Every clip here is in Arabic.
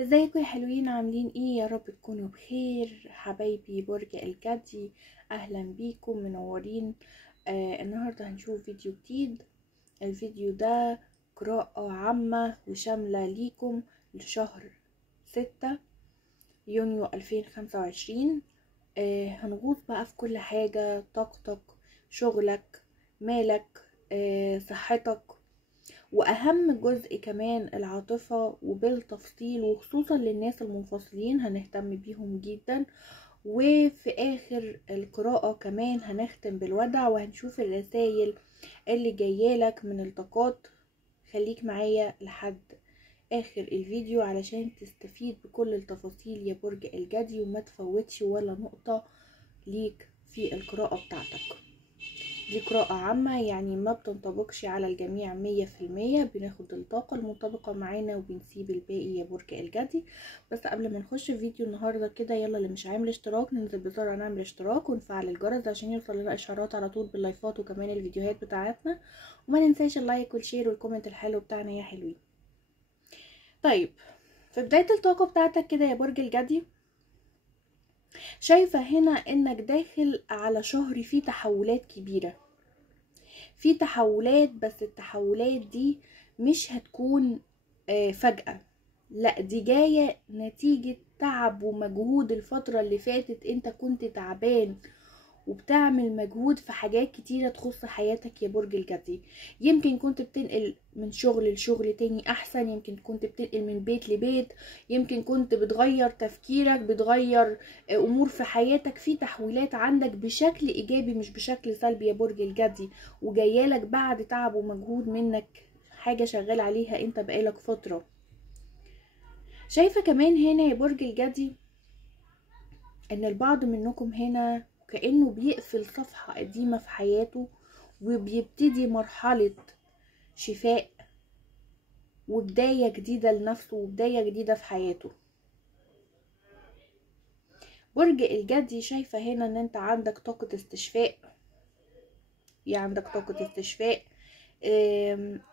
ازيكم يا حلوين؟ عاملين ايه؟ يا رب تكونوا بخير. حبايبي برج الجدي، اهلا بيكم منورين. النهارده هنشوف فيديو جديد. الفيديو ده قراءة عامة وشاملة ليكم لشهر 6 يونيو 2025. هنغوص بقى في كل حاجة: طاقتك، شغلك، مالك، صحتك، واهم جزء كمان العاطفة، وبالتفصيل وخصوصا للناس المنفصلين هنهتم بيهم جدا. وفي اخر القراءة كمان هنختم بالودع وهنشوف الرسائل اللي جايالك من الطاقات. خليك معايا لحد اخر الفيديو علشان تستفيد بكل التفاصيل يا برج الجدي، وما تفوتش ولا نقطة ليك في القراءة بتاعتك. دي قراءة عامة، يعني ما بتنطبقش على الجميع 100%. بناخد الطاقة المنطبقة معانا وبنسيب الباقي يا برج الجدي. بس قبل ما نخش في فيديو النهاردة كده، يلا اللي مش عامل اشتراك ننزل بسرعة نعمل اشتراك ونفعل الجرس عشان يوصل لنا اشعارات على طول باللايفات وكمان الفيديوهات بتاعتنا. وما ننساش اللايك والشير والكومنت الحلو بتاعنا يا حلوين. طيب، في بداية الطاقة بتاعتك كده يا برج الجدي، شايفة هنا انك داخل على شهر فيه تحولات كبيرة، في تحولات، بس التحولات دي مش هتكون فجأة، لا دي جاية نتيجة تعب ومجهود. الفترة اللي فاتت انت كنت تعبان وبتعمل مجهود في حاجات كتيرة تخص حياتك يا برج الجدي. يمكن كنت بتنقل من شغل لشغل تاني احسن، يمكن كنت بتنقل من بيت لبيت، يمكن كنت بتغير تفكيرك، بتغير امور في حياتك. في تحويلات عندك بشكل ايجابي مش بشكل سلبي يا برج الجدي، وجايالك بعد تعب ومجهود منك، حاجة شغال عليها انت بقالك فترة. شايفة كمان هنا يا برج الجدي ان البعض منكم هنا كأنه بيقفل صفحة قديمة في حياته وبيبتدي مرحلة شفاء وبداية جديدة لنفسه وبداية جديدة في حياته. برج الجدي، شايفة هنا ان انت عندك طاقة استشفاء، يعني عندك طاقة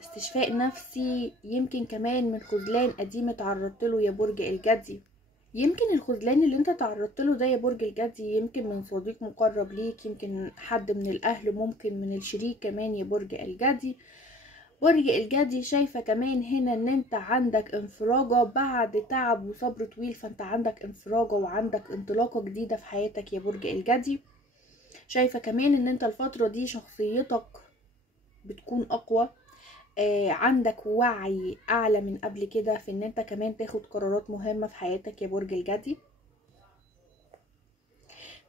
استشفاء نفسي، يمكن كمان من خذلان قديم اتعرضت له يا برج الجدي. يمكن الخذلان اللي انت تعرضت له ده يا برج الجدي يمكن من صديق مقرب ليك، يمكن حد من الاهل، ممكن من الشريك كمان يا برج الجدي. برج الجدي، شايفة كمان هنا ان انت عندك انفراجة بعد تعب وصبر طويل، فانت عندك انفراجة وعندك انطلاقة جديدة في حياتك يا برج الجدي. شايفة كمان ان انت الفترة دي شخصيتك بتكون اقوى، عندك وعي اعلى من قبل كده في ان انت كمان تاخد قرارات مهمة في حياتك يا برج الجدي.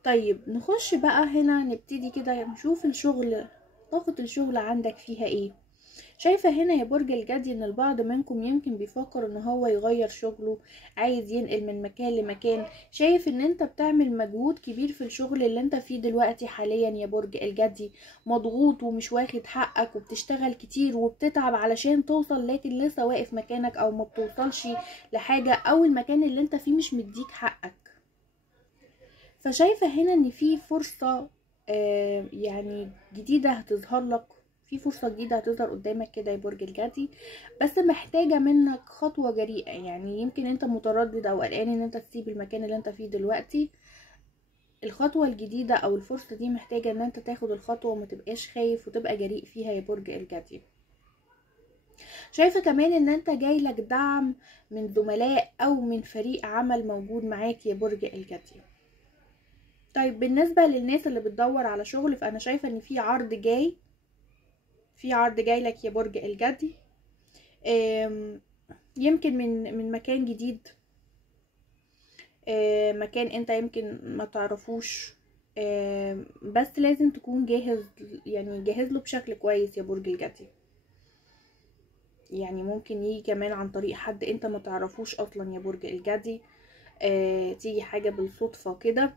طيب نخش بقى هنا، نبتدي كده نشوف الشغل. طاقة الشغل عندك فيها ايه؟ شايفة هنا يا برج الجدي ان البعض منكم يمكن بيفكر ان هو يغير شغله، عايز ينقل من مكان لمكان. شايف ان انت بتعمل مجهود كبير في الشغل اللي انت فيه دلوقتي حاليا يا برج الجدي، مضغوط ومش واخد حقك وبتشتغل كتير وبتتعب علشان توصل، لكن لسه واقف مكانك او ما بتوصلش لحاجة، او المكان اللي انت فيه مش مديك حقك. فشايفة هنا ان في فرصة يعني جديدة هتظهر لك، في فرصة جديدة هتظهر قدامك كده يا برج الجدي، بس محتاجة منك خطوة جريئة. يعني يمكن انت متردد او قلقان ان انت تسيب المكان اللي انت فيه دلوقتي. الخطوة الجديدة او الفرصة دي محتاجة ان انت تاخد الخطوة وما تبقاش خايف وتبقى جريء فيها يا برج الجدي. شايفة كمان ان انت جايلك دعم من زملاء او من فريق عمل موجود معاك يا برج الجدي. طيب بالنسبة للناس اللي بتدور على شغل، فأنا شايفة إن في عرض جاي، لك يا برج الجدي. يمكن من مكان جديد، مكان أنت يمكن ما تعرفوش، بس لازم تكون جاهز، يعني جاهز له بشكل كويس يا برج الجدي. يعني ممكن يجي كمان عن طريق حد أنت ما تعرفوش أصلا يا برج الجدي، تيجي حاجة بالصدفة كده،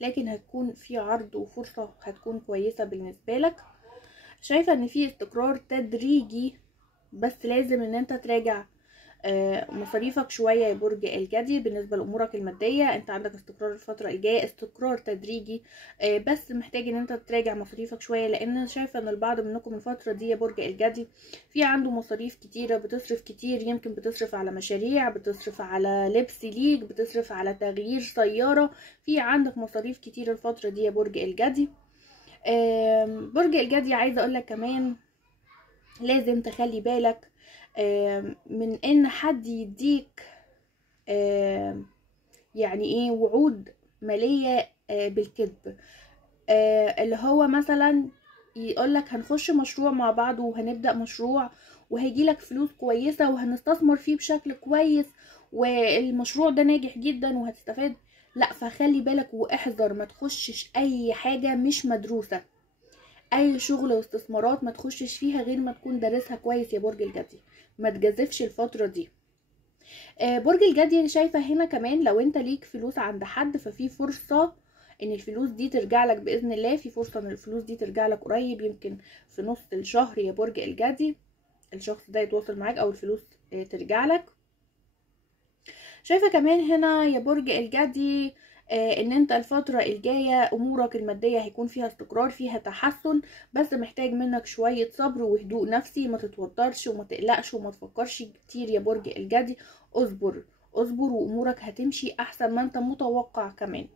لكن هتكون في عرض وفرصة هتكون كويسة بالنسبة لك. شايفة ان في استقرار تدريجي، بس لازم ان انت تراجع مصاريفك شوية يا برج الجدي. بالنسبة لأمورك المادية انت عندك استقرار الفترة الجاية، استقرار تدريجي، بس محتاج ان انت تراجع مصاريفك شوية، لان انا شايفة ان البعض منكم الفترة دي يا برج الجدي في عنده مصاريف كتيرة، بتصرف كتير، يمكن بتصرف على مشاريع، بتصرف على لبس ليك، بتصرف على تغيير سيارة، في عندك مصاريف كتير الفترة دي يا برج الجدي. برج الجدي عايزة اقولك كمان لازم تخلي بالك من ان حد يديك يعني ايه وعود مالية بالكذب، اللي هو مثلا يقولك هنخش مشروع مع بعض وهنبدأ مشروع وهيجيلك فلوس كويسة وهنستثمر فيه بشكل كويس والمشروع ده ناجح جدا وهتستفاد. لا، فخلي بالك واحذر ما تخشش اي حاجة مش مدروسة، اي شغل واستثمارات ما تخشش فيها غير ما تكون دارسها كويس يا برج الجدي، ما تجازفش الفترة دي. برج الجدي شايفة هنا كمان لو انت ليك فلوس عند حد ففي فرصة ان الفلوس دي ترجع لك باذن الله، في فرصة ان الفلوس دي ترجع لك قريب، يمكن في نص الشهر يا برج الجدي الشخص ده يتواصل معاك او الفلوس ترجع لك. شايفة كمان هنا يا برج الجدي ان انت الفترة الجاية امورك المادية هيكون فيها استقرار، فيها تحسن، بس محتاج منك شوية صبر وهدوء نفسي، ما تتوترش وما تقلقش وما تفكرش كتير يا برج الجدي، اصبر اصبر وامورك هتمشي احسن ما انت متوقع كمان.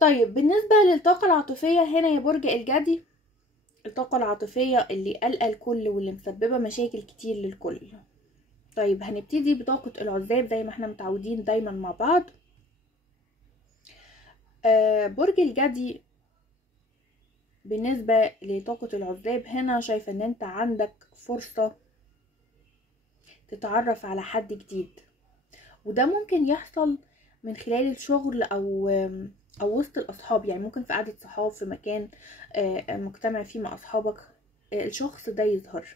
طيب بالنسبة للطاقة العاطفية هنا يا برج الجدي، الطاقة العاطفية اللي قلقة الكل واللي مسببة مشاكل كتير للكل. طيب هنبتدي بطاقة العزاب زي ما احنا متعودين دايما مع بعض. برج الجدي بالنسبة لطاقة العزاب هنا شايفة ان انت عندك فرصة تتعرف على حد جديد، وده ممكن يحصل من خلال الشغل او وسط الاصحاب، يعني ممكن في قعدة صحاب في مكان مجتمع فيه مع اصحابك الشخص ده يظهر.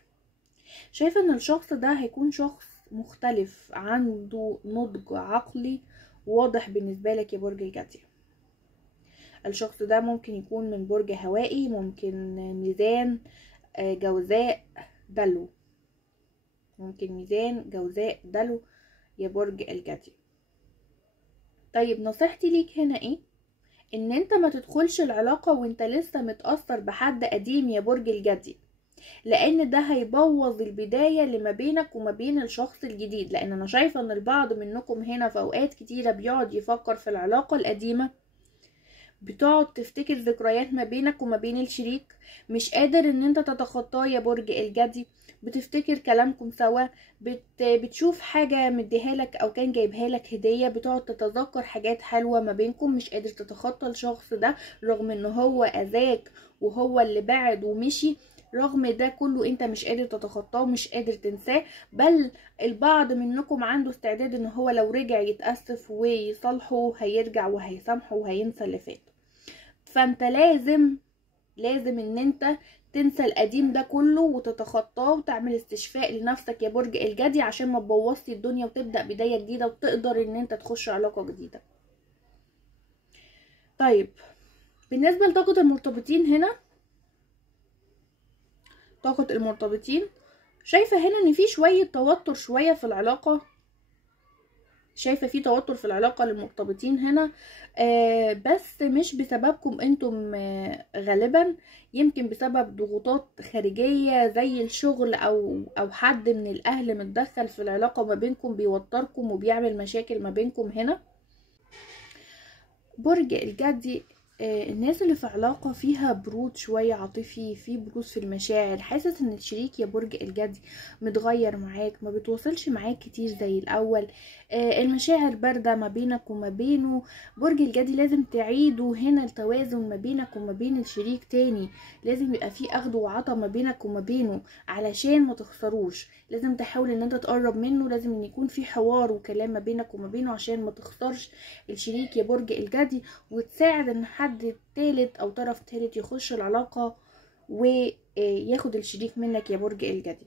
شايفة ان الشخص ده هيكون شخص مختلف، عنده نضج عقلي واضح بالنسبة لك يا برج الجدي. الشخص ده ممكن يكون من برج هوائي، ممكن ميزان، جوزاء، دلو، ممكن ميزان، جوزاء، دلو يا برج الجدي. طيب نصيحتي ليك هنا ايه؟ ان انت ما تدخلش العلاقة وانت لسه متأثر بحد قديم يا برج الجدي، لان ده هيبوظ البداية اللي ما بينك وما بين الشخص الجديد، لان انا شايفة ان البعض منكم هنا في اوقات كتيرة بيقعد يفكر في العلاقة القديمة، بتقعد تفتكر ذكريات ما بينك وما بين الشريك، مش قادر ان انت تتخطاه يا برج الجدي، بتفتكر كلامكم سوا، بتشوف حاجة مديها لك او كان جايبها لك هدية، بتقعد تتذكر حاجات حلوة ما بينكم، مش قادر تتخطى الشخص ده رغم ان هو اذاك وهو اللي بعد ومشي، رغم ده كله انت مش قادر تتخطاه ومش قادر تنساه، بل البعض منكم عنده استعداد ان هو لو رجع يتأسف ويصالحه هيرجع وهيسامحه وهينسى اللي فات. فانت لازم ان انت تنسى القديم ده كله وتتخطاه وتعمل استشفاء لنفسك يا برج الجدي عشان ما تبوظش الدنيا وتبدأ بداية جديدة وتقدر ان انت تخش علاقة جديدة. طيب بالنسبة لطاقة المرتبطين هنا، طاقة المرتبطين شايفة هنا ان في شوية توتر شوية في العلاقة، شايفة في توتر في العلاقة للمرتبطين هنا، بس مش بسببكم انتم غالبا، يمكن بسبب ضغوطات خارجية زي الشغل او حد من الاهل متدخل في العلاقة ما بينكم بيوتركم وبيعمل مشاكل ما بينكم هنا. برج الجدي الناس اللي في علاقة فيها برود شوية عاطفي، في برود في المشاعر، حاسس ان الشريك يا برج الجدي متغير معاك، ما بتواصلش معاك كتير زي الاول، المشاعر باردة ما بينك وما بينه. برج الجدي لازم تعيدوا هنا التوازن ما بينك وما بين الشريك تاني، لازم يبقى في اخد وعطا ما بينك وما بينه علشان ما تخسروش، لازم تحاول ان انت تقرب منه، لازم ان يكون في حوار وكلام ما بينك وما بينه عشان ما تخسرش الشريك يا برج الجدي، وتساعد ان حد تالت او طرف تالت يخش العلاقة وياخد الشريك منك يا برج الجدي.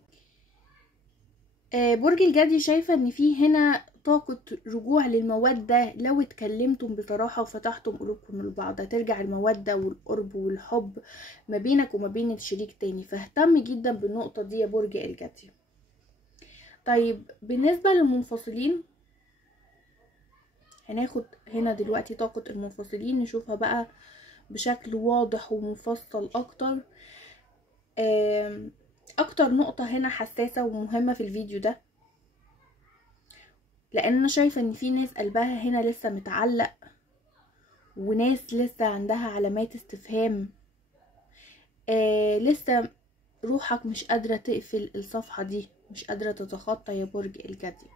برج الجدي شايفة ان في هنا طاقة رجوع للمودة، لو اتكلمتم بصراحة وفتحتم قلوبكم لبعض هترجع المودة والقرب والحب ما بينك وما بين الشريك تاني، فاهتم جدا بالنقطة دي يا برج الجدي. طيب بالنسبة للمنفصلين، هناخد هنا دلوقتي طاقة المنفصلين نشوفها بقى بشكل واضح ومفصل اكتر. اكتر نقطة هنا حساسة ومهمة في الفيديو ده، لان انا شايفة ان في ناس قلبها هنا لسه متعلق، وناس لسه عندها علامات استفهام، لسه روحك مش قادرة تقفل الصفحة دي، مش قادرة تتخطى يا برج الجدي،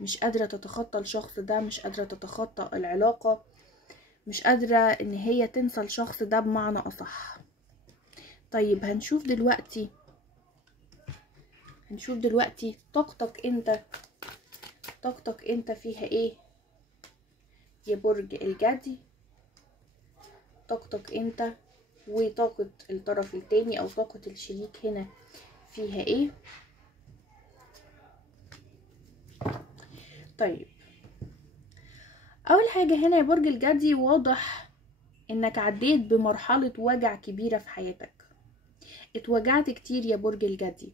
مش قادرة تتخطى الشخص ده، مش قادرة تتخطى العلاقة، مش قادرة ان هي تنسى الشخص ده بمعنى اصح. طيب هنشوف دلوقتي طاقتك انت فيها ايه يا برج الجدي، طاقتك انت وطاقة الطرف التاني او طاقة الشريك هنا فيها ايه. طيب اول حاجة هنا يا برج الجدي، واضح انك عديت بمرحلة وجع كبيرة في حياتك، اتوجعت كتير يا برج الجدي،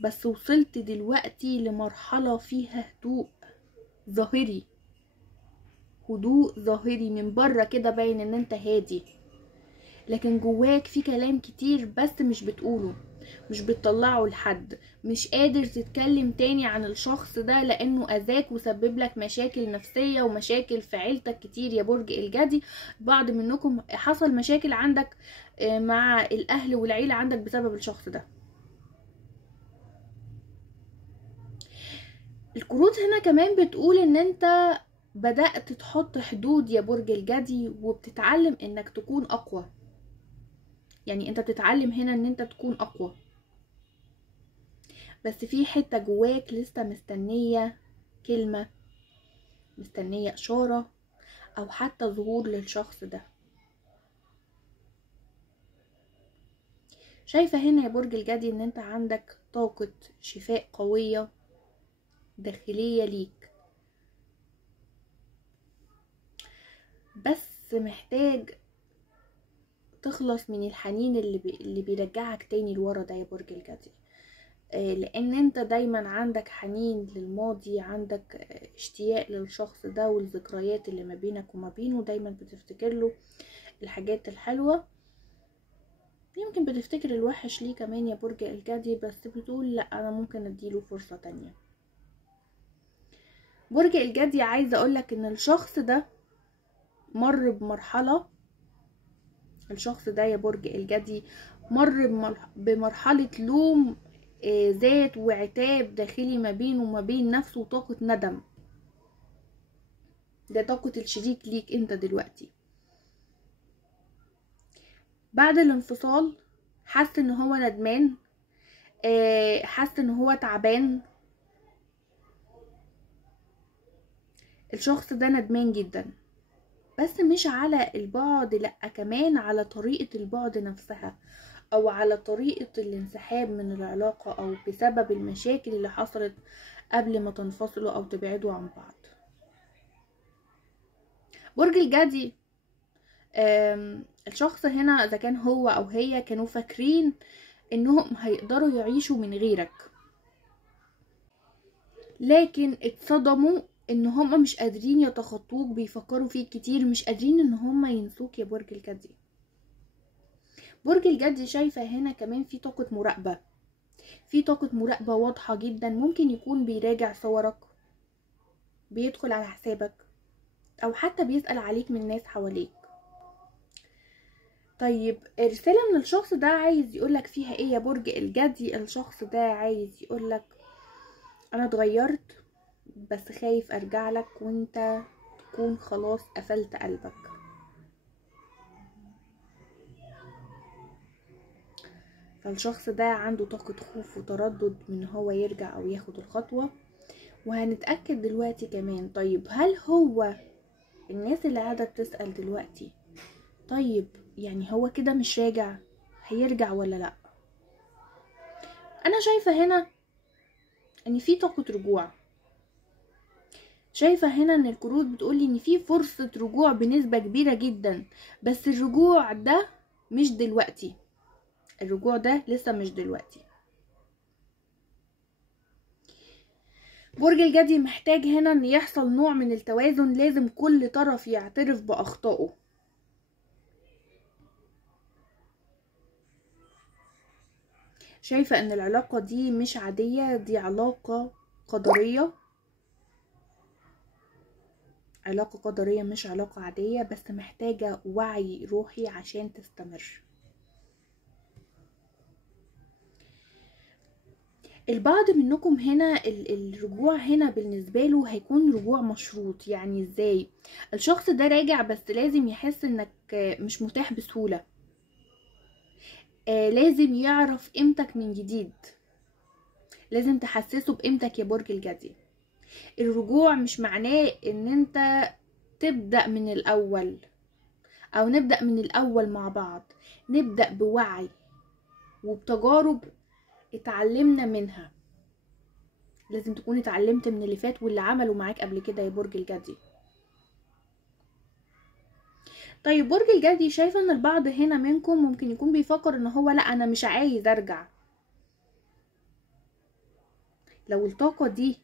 بس وصلت دلوقتي لمرحلة فيها هدوء ظاهري، من بره كده باين ان انت هادي، لكن جواك في كلام كتير بس مش بتقوله، مش بتطلعه لحد، مش قادر تتكلم تاني عن الشخص ده لانه اذاك وسبب لك مشاكل نفسية ومشاكل في عيلتك كتير يا برج الجدي. بعض منكم حصل مشاكل عندك مع الاهل والعيلة عندك بسبب الشخص ده. الكروت هنا كمان بتقول ان انت بدأت تحط حدود يا برج الجدي، وبتتعلم انك تكون اقوى، يعني انت بتتعلم هنا ان انت تكون اقوى، بس في حتة جواك لسه مستنية كلمة، مستنية اشارة، او حتى ظهور للشخص ده. شايفة هنا يا برج الجدي ان انت عندك طاقة شفاء قوية داخلية ليك، بس محتاج تخلص من الحنين اللي بيرجعك تاني لورا ده يا برج الجدي، لان انت دايما عندك حنين للماضي، عندك اشتياق للشخص ده والذكريات اللي ما بينك وما بينه، دايما بتفتكر له الحاجات الحلوة، يمكن بتفتكر الوحش ليه كمان يا برج الجدي، بس بتقول لا انا ممكن اديله فرصة تانية. برج الجدي عايزة اقولك ان الشخص ده مر بمرحلة، الشخص ده يا برج الجدي مر بمرحلة لوم ذات وعتاب داخلي ما بينه وما بين نفسه، وطاقة ندم، ده طاقة الشريك ليك انت دلوقتي. بعد الانفصال حس ان هو ندمان، حس ان هو تعبان، الشخص ده ندمان جدا، بس مش على البعد، لأ كمان على طريقة البعد نفسها، او على طريقة الانسحاب من العلاقة، او بسبب المشاكل اللي حصلت قبل ما تنفصلوا او تبعدوا عن بعض. برج الجدي الشخص هنا اذا كان هو او هي كانوا فاكرين انهم هيقدروا يعيشوا من غيرك، لكن اتصدموا ان هم مش قادرين يتخطوك، بيفكروا فيك كتير، مش قادرين ان هم ينسوك يا برج الجدي. برج الجدي شايفة هنا كمان في طاقة مراقبة، في طاقة مراقبة واضحة جدا، ممكن يكون بيراجع صورك، بيدخل على حسابك، او حتى بيسأل عليك من ناس حواليك. طيب رسالة من الشخص ده عايز يقولك فيها ايه يا برج الجدي؟ الشخص ده عايز يقولك انا اتغيرت بس خايف ارجع لك وانت تكون خلاص قفلت قلبك. فالشخص ده عنده طاقة خوف وتردد من هو يرجع او ياخد الخطوة، وهنتأكد دلوقتي كمان. طيب هل هو الناس اللي قاعدة بتسأل دلوقتي، طيب يعني هو كده مش راجع، هيرجع ولا لا؟ انا شايفة هنا ان في طاقة رجوع، شايفة هنا ان الكروت بتقولي ان في فرصة رجوع بنسبة كبيرة جدا، بس الرجوع ده مش دلوقتي، الرجوع ده لسه مش دلوقتي. برج الجدي محتاج هنا ان يحصل نوع من التوازن، لازم كل طرف يعترف باخطائه. شايفة ان العلاقة دي مش عادية، دي علاقة قدرية، علاقة قدرية مش علاقة عادية، بس محتاجة وعي روحي عشان تستمر. البعض منكم هنا الرجوع هنا بالنسبة له هيكون رجوع مشروط. يعني ازاي؟ الشخص ده راجع بس لازم يحس انك مش متاح بسهولة، لازم يعرف قيمتك من جديد، لازم تحسسه بقيمتك يا برج الجدي. الرجوع مش معناه ان انت تبدأ من الاول او نبدأ من الاول مع بعض، نبدأ بوعي وبتجارب اتعلمنا منها. لازم تكون اتعلمت من اللي فات واللي عملوا معاك قبل كده يا برج الجدي. طيب برج الجدي، شايفه ان البعض هنا منكم ممكن يكون بيفكر ان هو لا انا مش عايز ارجع. لو الطاقه دي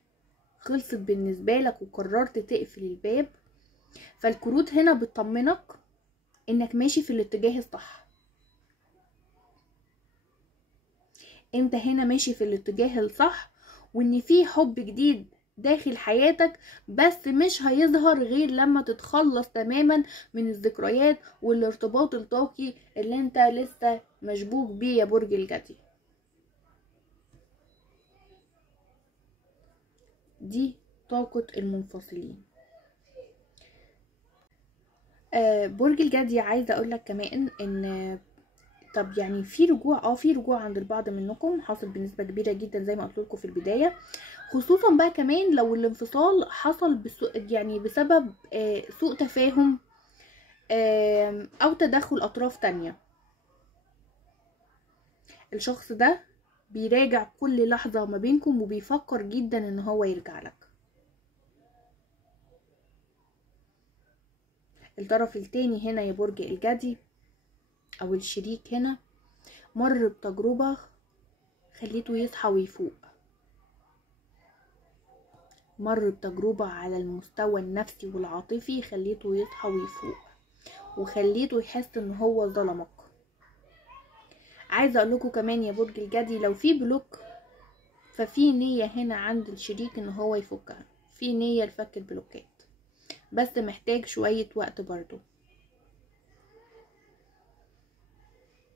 خلصت بالنسبه لك وقررت تقفل الباب، فالكروت هنا بتطمنك انك ماشي في الاتجاه الصح. انت هنا ماشي في الاتجاه الصح، وان في حب جديد داخل حياتك، بس مش هيظهر غير لما تتخلص تماما من الذكريات والارتباط الطاقي اللي انت لسه مشبوك بيه يا برج الجدي. دي طاقة المنفصلين. برج الجدي، عايزة اقولك كمان ان طب يعني في رجوع في رجوع عند البعض منكم حاصل بنسبة كبيرة جدا زي ما قلت لكم في البداية، خصوصا بقى كمان لو الانفصال حصل يعني بسبب سوء تفاهم او تدخل اطراف تانية. الشخص ده بيراجع كل لحظة ما بينكم وبيفكر جدا ان هو يرجع لك. الطرف التاني هنا يا برج الجدي او الشريك هنا مر بتجربة خليته يصحى ويفوق، مر بتجربة على المستوى النفسي والعاطفي خليته يصحى ويفوق، وخليته يحس ان هو ظلمك. عايزة اقول لكم كمان يا برج الجدي، لو في بلوك ففي نية هنا عند الشريك ان هو يفكها، في نية لفك البلوكات، بس محتاج شوية وقت برضو.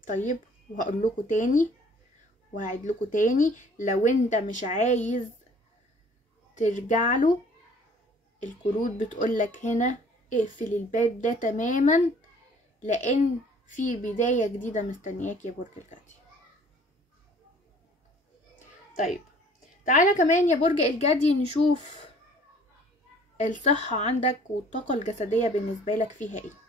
طيب، وهقول لكم تاني وهعيد لكم تاني، لو انت مش عايز ترجع له، الكروت بتقولك هنا اقفل الباب ده تماما، لان في بداية جديدة مستنياك يا برج الجدي. طيب تعالى كمان يا برج الجدي نشوف الصحة عندك والطاقة الجسدية بالنسبة لك فيها ايه.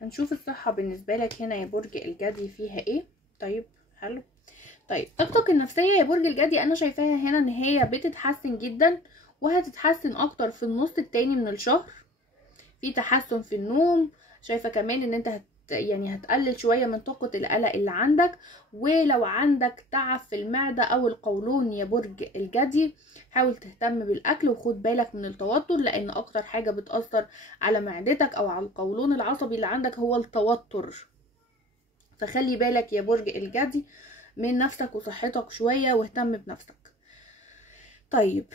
هنشوف الصحة بالنسبة لك هنا يا برج الجدي فيها ايه. طيب حلو. طيب طاقتك النفسية يا برج الجدي انا شايفاها هنا ان هي بتتحسن جدا، وهتتحسن اكتر في النص التاني من الشهر. في تحسن في النوم، شايفة كمان ان انت يعني هتقلل شوية من طاقة القلق اللي عندك. ولو عندك تعب في المعدة او القولون يا برج الجدي، حاول تهتم بالاكل وخد بالك من التوتر، لان اكتر حاجة بتأثر على معدتك او على القولون العصبي اللي عندك هو التوتر. فخلي بالك يا برج الجدي من نفسك وصحتك شوية، واهتم بنفسك. طيب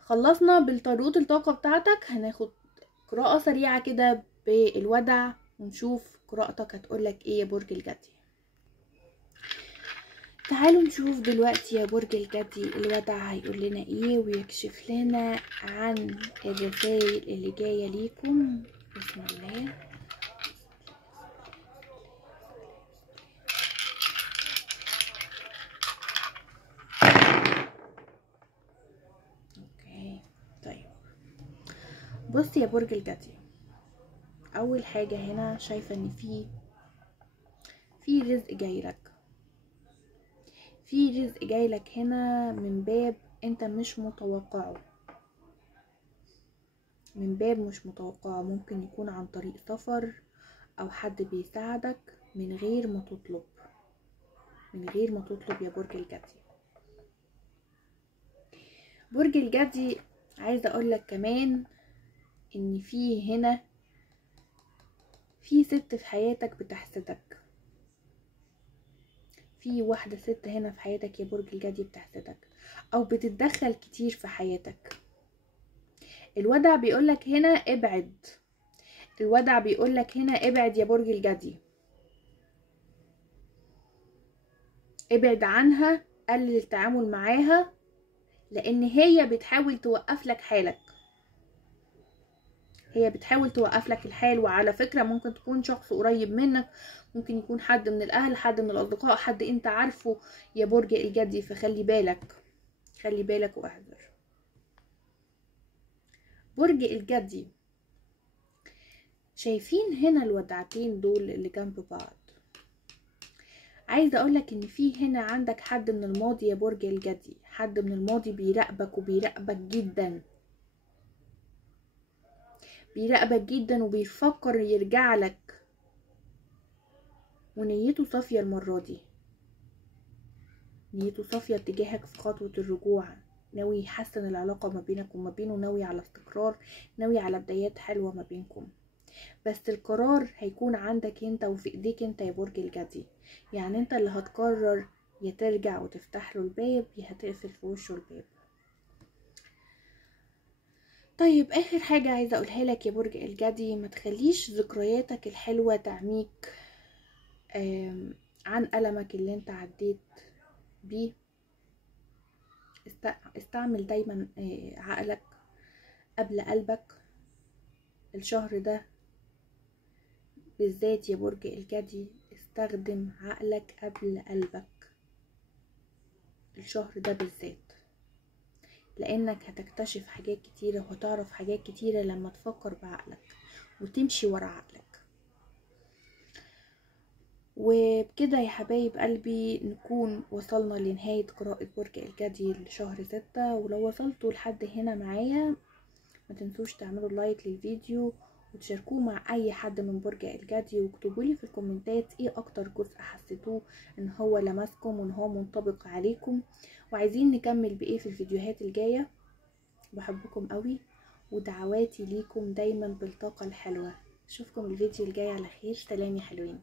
خلصنا بالطاروت الطاقة بتاعتك، هناخد قراءة سريعة كده بالودع ونشوف قراءتك هتقولك ايه يا برج الجدي. تعالوا نشوف دلوقتي يا برج الجدي الودع هيقول لنا ايه ويكشف لنا عن الرسائل اللي جاية ليكم. بسم الله. اوكي طيب، بص يا برج الجدي، اول حاجة هنا شايفة ان في رزق جايلك، في رزق جايلك هنا من باب انت مش متوقعه، من باب مش متوقعه. ممكن يكون عن طريق سفر او حد بيساعدك من غير ما تطلب، من غير ما تطلب يا برج الجدي. برج الجدي عايزة اقولك كمان ان في هنا في ست في حياتك بتحسدك، في واحدة ست هنا في حياتك يا برج الجدي بتحسدك او بتتدخل كتير في حياتك. الودع بيقولك هنا ابعد، الودع بيقولك هنا ابعد يا برج الجدي، ابعد عنها، قلل التعامل معاها، لان هي بتحاول توقف لك حالك، هي بتحاول توقف لك الحال. وعلى فكرة ممكن تكون شخص قريب منك، ممكن يكون حد من الاهل، حد من الاصدقاء، حد انت عارفه يا برج الجدي، فخلي بالك، خلي بالك واحذر. برج الجدي شايفين هنا الودعتين دول اللي جنب بعض، عايزه اقولك ان في هنا عندك حد من الماضي يا برج الجدي، حد من الماضي بيراقبك وبيراقبك جدا، بيراقبك جدا وبيفكر يرجع لك، ونيته صافيه المره دي، نيته صافيه اتجاهك في خطوه الرجوع، ناوي يحسن العلاقه ما بينك وما بينه، ناوي على استقرار، ناوي على بدايات حلوه ما بينكم. بس القرار هيكون عندك انت وفي ايديك انت يا برج الجدي، يعني انت اللي هتقرر يا ترجع وتفتح له الباب يا هتقفل في وشه الباب. طيب اخر حاجة عايزة اقولها لك يا برج الجدي، ما تخليش ذكرياتك الحلوة تعميك عن ألمك اللي انت عديت بيه. استعمل دايما عقلك قبل قلبك الشهر ده بالذات يا برج الجدي، استخدم عقلك قبل قلبك الشهر ده بالذات، لانك هتكتشف حاجات كتيرة وهتعرف حاجات كتيرة لما تفكر بعقلك وتمشي ورا عقلك. وبكده يا حبايب قلبي نكون وصلنا لنهاية قراءة برج الجدي لشهر 6. ولو وصلتوا لحد هنا معايا ما تنسوش تعملوا لايك للفيديو وتشاركوه مع اي حد من برج الجدي، واكتبوا لي في الكومنتات ايه اكتر جزء حسيتوه ان هو لمسكم وان هو منطبق عليكم، وعايزين نكمل بايه في الفيديوهات الجاية. بحبكم قوي ودعواتي ليكم دايما بالطاقة الحلوة. اشوفكم الفيديو الجاي على خير، سلام يا حلوين.